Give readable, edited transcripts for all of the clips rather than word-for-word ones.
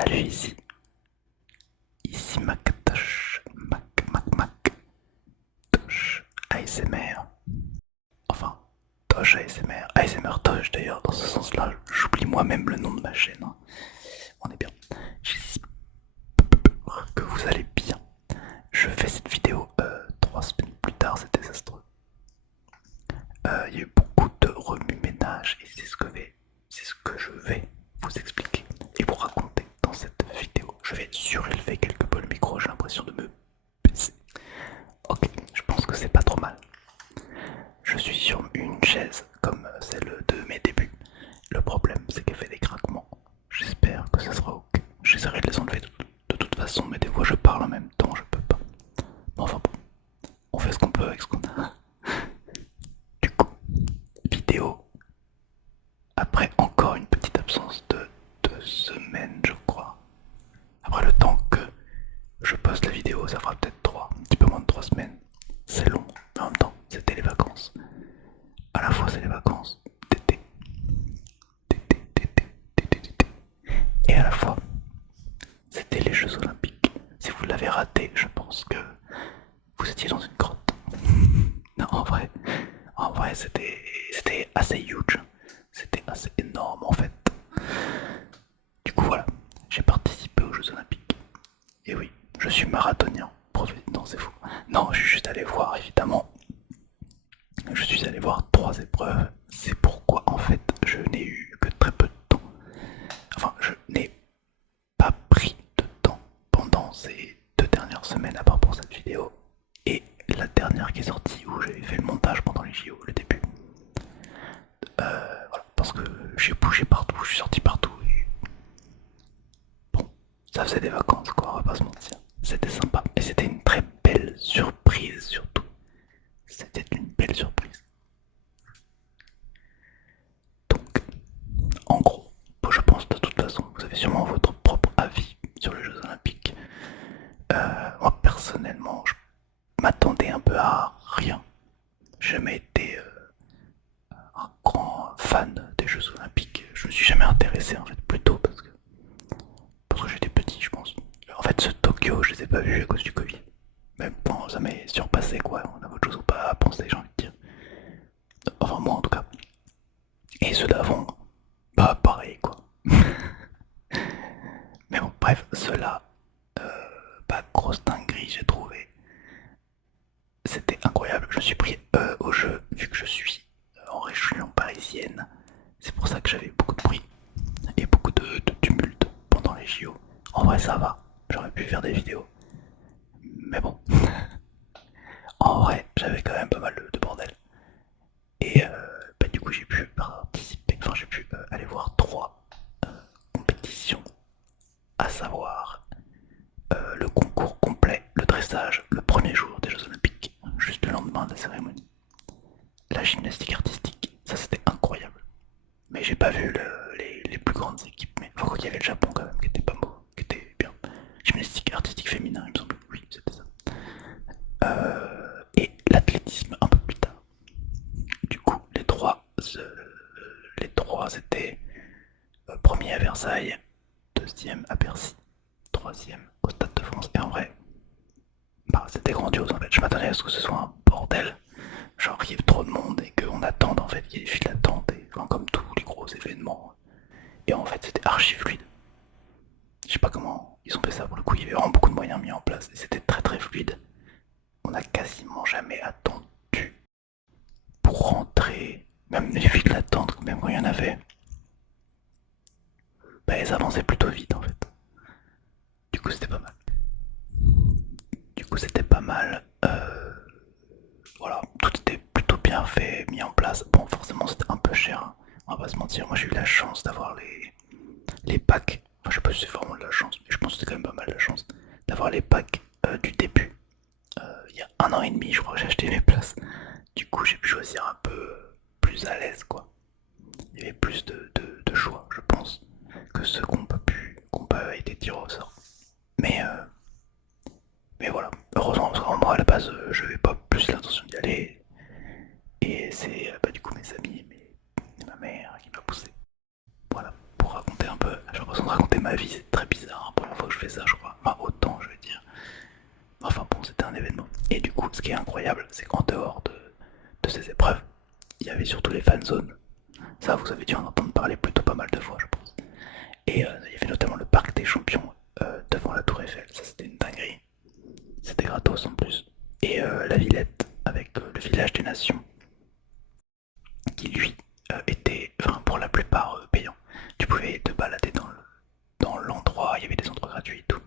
Salut ici Mactosh, Mactosh ASMR, enfin Tosh ASMR, ASMR Tosh d'ailleurs, dans ce sens-là, j'oublie moi-même le nom de ma chaîne. Hein. On est bien. J'espère que vous allez bien. Je fais cette vidéo 3 semaines plus tard, c'est désastreux. Il y a eu beaucoup de remue-ménage et c'est ce que je vais vous expliquer et vous raconter dans cette vidéo. Je vais surélever quelque peu le micro, j'ai l'impression de me baisser. Ok, je pense que c'est pas trop mal. Je suis sur une chaise comme celle de mes débuts. Le problème c'est qu'elle fait des craquements. J'espère que ça sera ok. J'essaierai de les enlever de toute façon, mais des fois je parle en même temps, je peux pas. Bon, enfin bon, on fait ce qu'on peut avec ce qu'on a. Du coup, vidéo après encore une petite absence de 2 semaines, je crois. Après le temps que je poste la vidéo, ça fera peut-être un petit peu moins de 3 semaines. C'est long, mais en même temps, c'était les vacances. À la fois, c'est les vacances d'été, et à la fois, c'était les Jeux Olympiques. Si vous l'avez raté, je pense que vous étiez dans une grotte. Non, en vrai, c'était assez huge. C'était assez énorme en fait. Du coup, voilà, j'ai participé aux Jeux Olympiques. Et oui, je suis marathonien. Non, c'est fou. Non, je suis juste allé voir, évidemment. Je suis allé voir 3 épreuves. C'est pourquoi, en fait, je n'ai eu que très peu de temps. Enfin, je n'ai pas pris de temps pendant ces 2 dernières semaines, à part pour cette vidéo. Et la dernière qui est sortie, où j'ai fait le montage pendant les JO, le début. Voilà, parce que j'ai bougé partout, je suis sorti partout. Et bon, ça faisait des vacances, quoi, on va pas se mentir. C'était sympa. Et c'était une très belle surprise, surtout. C'était une belle surprise. Donc, en gros, je pense de toute façon, vous avez sûrement votre propre avis sur les Jeux Olympiques. Moi, personnellement, je m'attendais un peu à rien. J'ai jamais été un grand fan des Jeux Olympiques. Je me suis jamais intéressé, en fait, plutôt parce que j'étais petit, je pense. En fait, ce Tokyo, je les ai pas vus à cause du Covid. Même bon, ça m'est surpassé, quoi. On a autre chose pas à penser, j'ai envie de dire. Enfin, moi, en tout cas. Et ceux d'avant, bah, pareil, quoi. Mais bon, bref, ceux-là, pas grosse dinguerie, j'ai trouvé. C'était incroyable. Je suis pris au jeu, vu que je suis en région parisienne. C'est pour ça que j'avais beaucoup de bruit et beaucoup de tumulte pendant les JO. En vrai, ça va. J'aurais pu faire des vidéos. Mais bon, en vrai, j'avais quand même pas mal de bordel. Et bah, du coup, j'ai pu participer, enfin, j'ai pu aller voir 3 compétitions, à savoir le concours complet, le dressage, le premier jour des Jeux Olympiques, juste le lendemain de la cérémonie. La gymnastique artistique, ça c'était incroyable. Mais j'ai pas vu les plus grandes équipes, mais faut qu'il y avait le Japon quand même qui était pas beau, qui était bien. Gymnastique artistique féminin, il me semble. Oui, c'était ça. Et l'athlétisme un peu plus tard. Du coup, les trois c'était premier à Versailles, deuxième à Bercy, troisième au Stade de France. Et en vrai, bah, c'était grandiose en fait. Je m'attendais à ce que ce soit un bordel, genre qu'il y ait trop de monde et qu'on attende en fait, qu'il y ait des files d'attente, enfin, comme tous les gros événements. Et en fait, c'était archi fluide. Je sais pas comment ils ont fait ça pour le coup, il y avait vraiment beaucoup de moyens mis en place et c'était très très fluide. On a quasiment jamais attendu pour rentrer, même les files d'attente, même quand il y en avait, bah elles avançaient plutôt vite en fait. Du coup, c'était pas mal. Du coup, c'était pas mal. Voilà, tout était plutôt bien fait, mis en place. Bon, forcément, c'était un peu cher, hein. On va pas se mentir. Moi, j'ai eu la chance d'avoir les packs. Enfin, je sais pas si c'est vraiment de la chance, mais je pense que c'était quand même pas mal la chance d'avoir les packs du début. Il y a 1 an et demi, je crois que j'ai acheté mes places. Du coup, j'ai pu choisir un peu plus à l'aise, quoi. Il y avait plus de choix, je pense, que ceux qu'on pas été tirés au sort. Mais, euh, mais voilà, heureusement, parce qu'en moi, à la base, je n'avais pas plus l'intention d'y aller. Et c'est du coup mes amis et ma mère qui m'a poussé. Voilà, pour raconter un peu, j'ai l'impression de raconter ma vie, c'est très bizarre, hein, première fois que je fais ça je crois, enfin autant je veux dire. Enfin bon, c'était un événement. Et du coup, ce qui est incroyable, c'est qu'en dehors de ces épreuves, il y avait surtout les fan zones. Ça, vous avez dû en entendre parler plutôt pas mal de fois, je pense. Et il y avait notamment le parc des champions devant la tour Eiffel. Ça, c'était une dinguerie. C'était gratos en plus. Et la Villette, avec le village des nations, qui lui était, enfin, pour la plupart payant. Tu pouvais te balader dans l'endroit, il y avait des endroits gratuits et tout.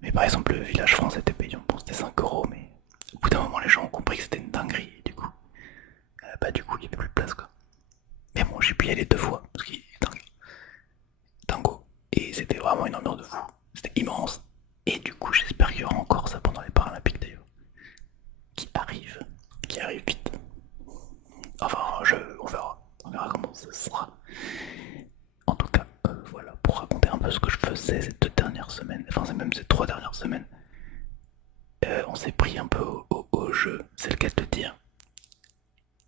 Mais par exemple, le village France était payant. Bon, c'était 5 €, mais au bout d'un moment, les gens ont compris que c'était une dinguerie. Et du coup, du coup, il y avait plus de place quoi. Mais bon, j'ai pu y aller 2 fois, parce qu'il est dingue. Dingo. Et c'était vraiment une ambiance de fou. C'était immense. Et du coup, j'espère qu'il y aura encore ça pendant les Paralympiques d'ailleurs. Qui arrive vite. Enfin, on verra comment ça sera. En tout cas, voilà, pour raconter un peu ce que je faisais ces 2 dernières semaines, enfin c'est même ces 3 dernières semaines, on s'est pris un peu au jeu, c'est le cas de le dire.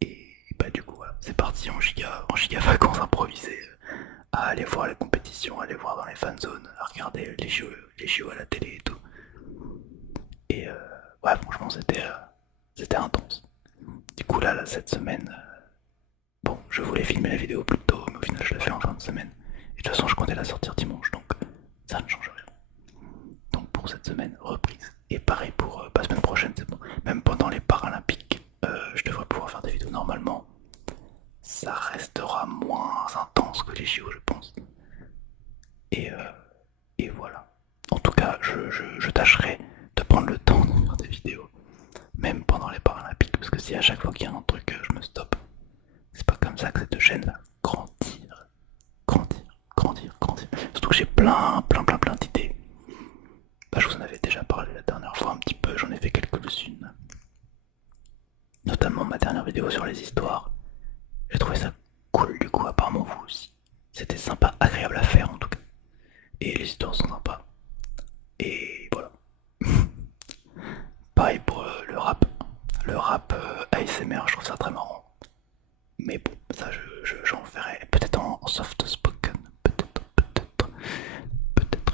Et bah du coup voilà, c'est parti en giga vacances improvisées, à aller voir les compétitions, à aller voir dans les fan zones, à regarder les JO à la télé et tout. Et ouais franchement c'était intense. Du coup là cette semaine, bon je voulais filmer la vidéo plus tôt, mais au final je l'ai fait en fin de semaine. Et de toute façon je comptais la sortir dimanche, donc ça ne change rien. Donc pour cette semaine, reprise. Et pareil pour la semaine prochaine, c'est bon. Même pendant les Paralympiques, je devrais pouvoir faire des vidéos normalement. Ça restera moins intense que les JO, je pense. Et, euh, et voilà. En tout cas, je tâcherai de prendre le temps de faire des vidéos, même pendant les Paralympiques, parce que si à chaque fois qu'il y a un truc, je me stoppe, c'est pas comme ça que cette chaîne va grandir, grandir, grandir, grandir. Surtout que j'ai plein d'idées. Bah, je vous en avais déjà parlé la dernière fois un petit peu, j'en ai fait quelques-unes. Notamment ma dernière vidéo sur les histoires. J'ai trouvé ça cool du coup, apparemment vous aussi. C'était sympa, agréable à faire en tout cas. Et les histoires sont sympas. Et voilà. Pareil pour le rap. Le rap ASMR, je trouve ça très marrant. Mais bon, ça j'en ferai peut-être en soft spoken. Peut-être.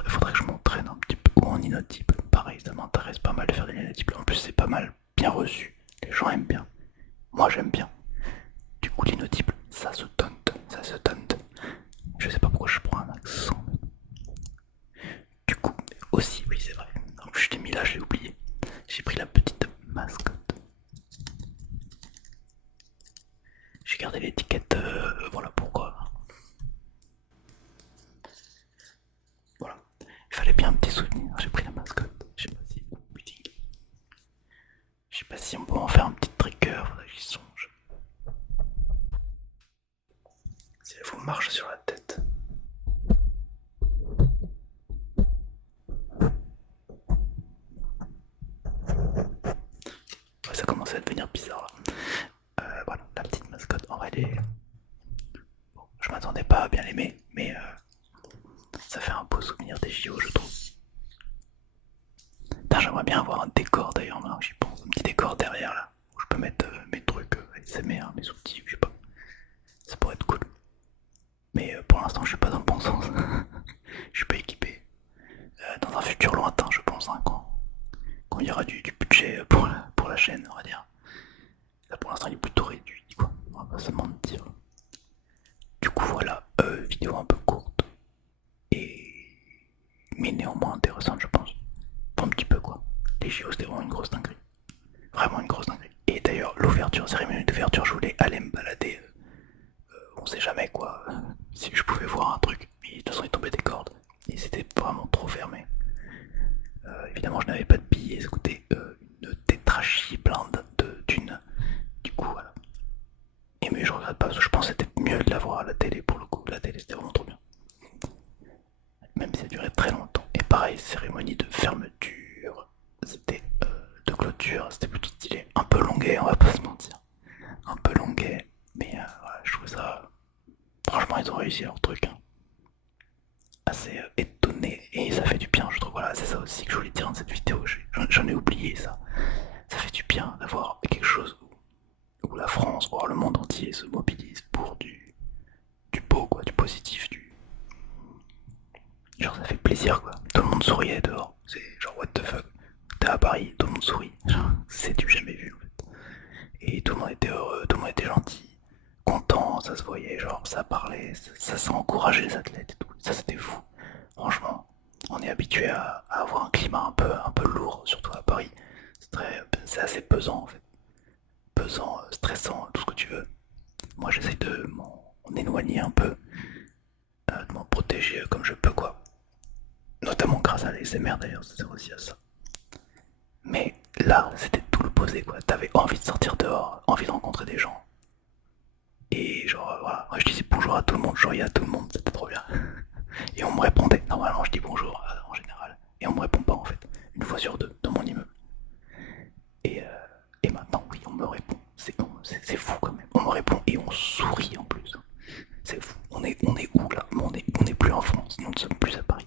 Il faudrait que je m'entraîne un petit peu. Ou en inaudible. Pareil, ça m'intéresse pas mal de faire des inaudibles. En plus, c'est pas mal bien reçu. Les gens aiment bien. Moi, j'aime bien. Du coup, l'inaudible, ça se tente. Ça se tente. Je sais pas pourquoi je prends un accent. Du coup, aussi, oui, c'est vrai. Donc, je l'ai mis là, je l'ai oublié. J'ai pris la petite mascotte. J'ai gardé l'étiquette, voilà pourquoi. Voilà. Il fallait bien un petit souvenir. J'ai pris la mascotte. Je sais pas si. Je sais pas si on peut en faire un petit trigger, faudrait que j'y songe. Si elle vous marche sur la tête. Ouais, ça commence à devenir bizarre là. Voilà, la petite mascotte. En vrai, bon, je m'attendais pas à bien l'aimer, mais ça fait un beau souvenir des JO, je trouve. J'aimerais bien avoir un décor d'ailleurs, maintenant que j'y pense. Un petit décor derrière là, où je peux mettre mes trucs, ASMR, mes outils, je sais pas. Ça pourrait être cool. Mais pour l'instant, je suis pas dans le bon sens. Je suis pas équipé. Dans un futur lointain, je pense, hein, quand il y aura du budget pour la chaîne, on va dire. Là pour l'instant, il est plutôt réduit, quoi. On va pas se mentir. Du coup, voilà, vidéo un peu courte. Mais néanmoins intéressante, je pense. Pour un petit peu, quoi. Les JO, c'était vraiment une grosse dinguerie. Vraiment une grosse dinguerie. Et d'ailleurs, l'ouverture, cérémonie d'ouverture, je voulais aller me balader. On sait jamais, quoi. Si je pouvais voir un truc. Mais de toute façon, il tombait des cordes. Et c'était vraiment trop fermé. Évidemment, je n'avais pas de billets, ça coûtait une tétrachie blinde de thunes. Du coup, voilà. Et mais je regrette pas parce que je pense que c'était mieux de l'avoir à la télé pour le coup. La télé, c'était vraiment trop bien. Même si ça durait très longtemps. Et pareil, cérémonie de fermeture, c'était de clôture, c'était plutôt stylé. Un peu longuet, on va pas se mentir. Un peu longuet, mais voilà, je trouve ça. Franchement, ils ont réussi leur truc. Hein. Assez étonné et ça fait du bien, je trouve. Voilà, c'est ça aussi que je voulais dire dans cette vidéo. J'en ai oublié ça. Ça fait du bien d'avoir quelque chose où la France, voire le monde entier se mobilise pour du beau, quoi, du positif, plaisir quoi. Tout le monde souriait dehors. C'est genre what the fuck. T'es à Paris, tout le monde sourit. Genre, c'est du jamais vu en fait. Et tout le monde était heureux, tout le monde était gentil, content, ça se voyait, genre ça parlait, ça s'encourageait les athlètes et tout. Ça c'était fou. Franchement, on est habitué à avoir un climat un peu lourd, surtout à Paris. C'est assez pesant en fait. Pesant, stressant, tout ce que tu veux. Moi j'essaie de m'en éloigner un peu, de m'en protéger comme je peux quoi. Notamment grâce à l'ASMR d'ailleurs, c'est aussi à ça. Mais là, c'était tout l'opposé quoi. T'avais envie de sortir dehors, envie de rencontrer des gens. Et genre voilà, moi je disais bonjour à tout le monde, je riais à tout le monde, c'était trop bien. Et on me répondait, normalement je dis bonjour en général. Et on me répond pas en fait, une fois sur deux dans mon immeuble. Et, euh, et maintenant oui, on me répond. C'est fou quand même. On me répond et on sourit en plus. C'est fou. On est où là? On est plus en France, nous ne sommes plus à Paris.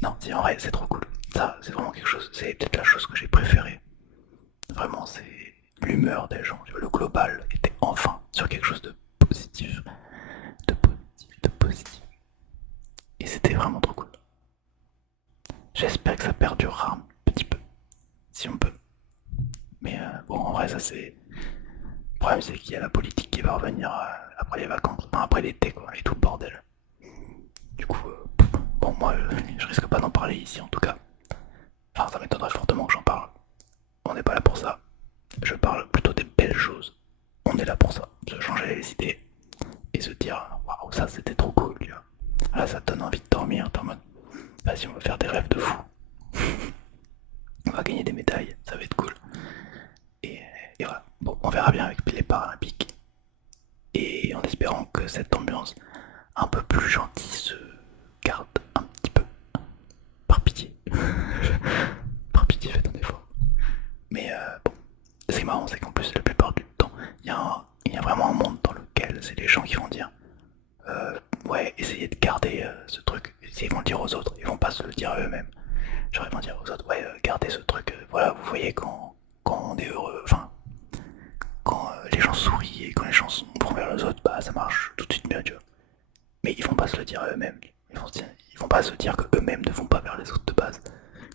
Non, c'est en vrai, c'est trop cool. Ça, c'est vraiment quelque chose, c'est peut-être la chose que j'ai préférée. Vraiment, c'est l'humeur des gens. Le global était enfin sur quelque chose de positif. De positif, de positif. Et c'était vraiment trop cool. J'espère que ça perdurera un petit peu, si on peut. Mais bon, en vrai, ça c'est. Le problème, c'est qu'il y a la politique qui va revenir après les vacances, enfin après l'été, quoi, et tout le bordel. Du coup, bon, moi, je risque pas d'en parler ici, en tout cas. Enfin, ça m'étonnerait fortement que j'en parle. On n'est pas là pour ça. Je parle plutôt des belles choses. On est là pour ça, se changer les idées et se dire waouh, ça c'était trop cool. Tu vois. Là, ça te donne envie de dormir. T'es en mode vas-y, on va faire des rêves de fou. On va gagner des médailles, ça va être cool. Et, et voilà. Bon, on verra bien avec les Paralympiques. Et en espérant que cette ambiance un peu plus gentille se garde un petit peu. Par pitié. Par pitié, faites un effort. Mais bon, c'est marrant, c'est qu'en plus, la plupart du temps, il y a vraiment un monde dans lequel c'est les gens qui vont dire ouais, essayez de garder ce truc. Ils vont le dire aux autres, ils vont pas se le dire à eux-mêmes. Genre, ils vont dire aux autres, ouais, gardez ce truc. Voilà, vous voyez, quand on est heureux, enfin, quand les gens sourient et quand les gens vont vers les autres, bah ça marche tout de suite mieux, tu vois. Mais ils vont pas se le dire à eux-mêmes. Ils vont pas se dire que eux-mêmes ne vont pas vers les autres de base.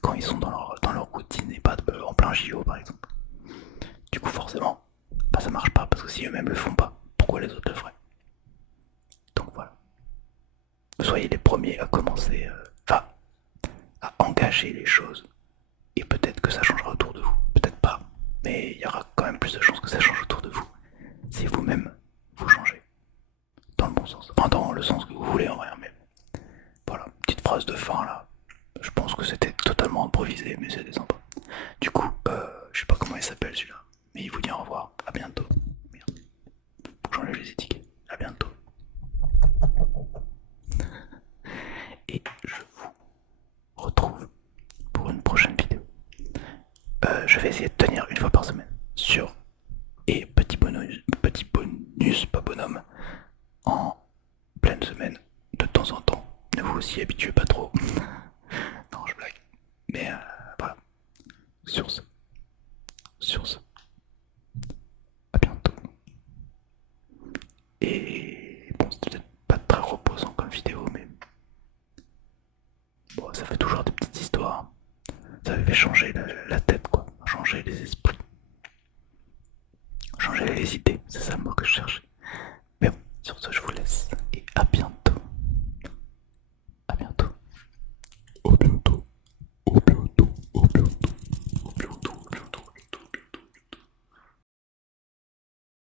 Quand ils sont dans leur routine et pas en plein JO, par exemple. Du coup, forcément, bah ça marche pas, parce que si eux-mêmes le font pas, pourquoi les autres le feraient? Donc voilà. Soyez les premiers à commencer, enfin, à engager les choses. Et peut-être que ça changera autour de vous. Peut-être pas. Mais il y aura quand même plus de chances que ça change autour de vous. Si vous-même, vous changez. Dans le bon sens. Enfin, dans le sens que vous voulez en vrai. Mais voilà, petite phrase de fin là. Je pense que c'était totalement improvisé, mais c'était sympa. Du coup, je sais pas comment il s'appelle celui-là. Mais il vous dit au revoir. À bientôt. Merde. Faut que j'enlève les étiquettes. À bientôt. Et je vous retrouve pour une prochaine vidéo. Je vais essayer de tenir une fois par semaine sur et petit bonus, pas bonhomme, en pleine semaine de temps en temps. Ne vous aussi habituez pas trop. Non, je blague. Mais voilà. Sur ce, sur ce, à bientôt. Et bon, c'était peut-être pas très reposant comme vidéo, mais bon, ça fait toujours des petites histoires. Ça avait changé la